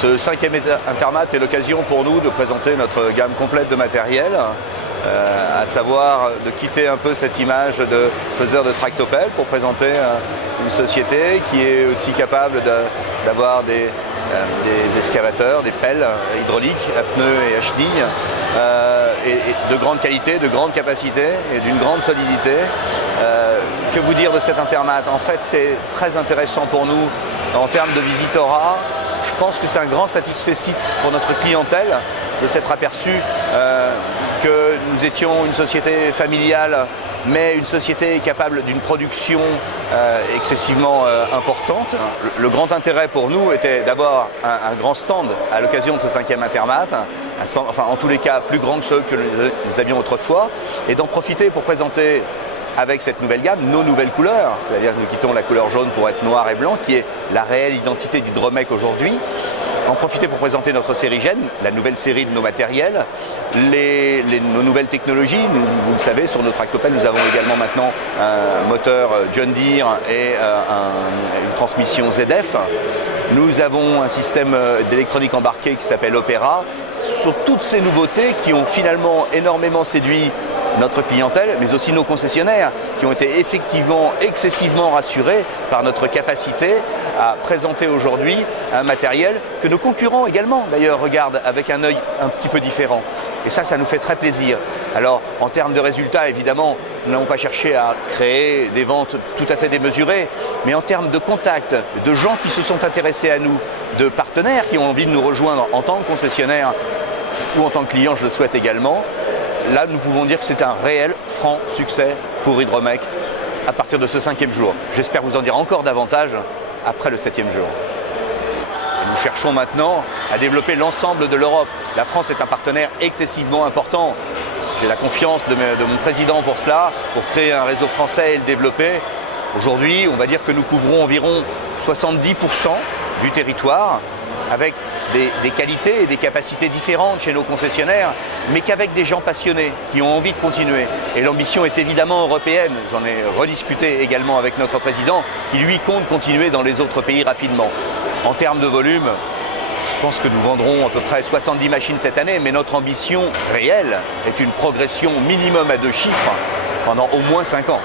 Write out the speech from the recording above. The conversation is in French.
Ce 5e Intermat est l'occasion pour nous de présenter notre gamme complète de matériel, à savoir de quitter un peu cette image de faiseur de tractopelle pour présenter une société qui est aussi capable d'avoir des excavateurs, des pelles hydrauliques à pneus et à chenilles, et de grande qualité, de grande capacité et d'une grande solidité. Que vous dire de cet Intermat? En fait, c'est très intéressant pour nous en termes de visitorat. Je pense que c'est un grand satisfait pour notre clientèle de s'être aperçu que nous étions une société familiale, mais une société capable d'une production excessivement importante. Le grand intérêt pour nous était d'avoir un grand stand à l'occasion de ce 5e Intermat, un stand, enfin en tous les cas plus grand que ceux que nous avions autrefois, et d'en profiter pour présenter avec cette nouvelle gamme nos nouvelles couleurs, c'est-à-dire que nous quittons la couleur jaune pour être noir et blanc, qui est la réelle identité d'Hydromec aujourd'hui. En profiter pour présenter notre série Gène, la nouvelle série de nos matériels, nos nouvelles technologies. Vous le savez, sur nos tractopelles, nous avons également maintenant un moteur John Deere et une transmission ZF. Nous avons un système d'électronique embarquée qui s'appelle Opera. Sur toutes ces nouveautés qui ont finalement énormément séduit notre clientèle, mais aussi nos concessionnaires, qui ont été effectivement excessivement rassurés par notre capacité à présenter aujourd'hui un matériel que nos concurrents également, d'ailleurs, regardent avec un œil un petit peu différent. Et ça nous fait très plaisir. Alors, en termes de résultats, évidemment, nous n'avons pas cherché à créer des ventes tout à fait démesurées, mais en termes de contacts, de gens qui se sont intéressés à nous, de partenaires qui ont envie de nous rejoindre en tant que concessionnaire ou en tant que client, je le souhaite également, là, nous pouvons dire que c'est un réel, franc succès pour Hydromec à partir de ce 5e jour. J'espère vous en dire encore davantage après le 7e jour. Et nous cherchons maintenant à développer l'ensemble de l'Europe. La France est un partenaire excessivement important. J'ai la confiance de mon président pour cela, pour créer un réseau français et le développer. Aujourd'hui, on va dire que nous couvrons environ 70% du territoire, avec des qualités et des capacités différentes chez nos concessionnaires, mais qu'avec des gens passionnés qui ont envie de continuer. Et l'ambition est évidemment européenne. J'en ai rediscuté également avec notre président, qui lui compte continuer dans les autres pays rapidement. En termes de volume, je pense que nous vendrons à peu près 70 machines cette année, mais notre ambition réelle est une progression minimum à 2 chiffres pendant au moins 5 ans.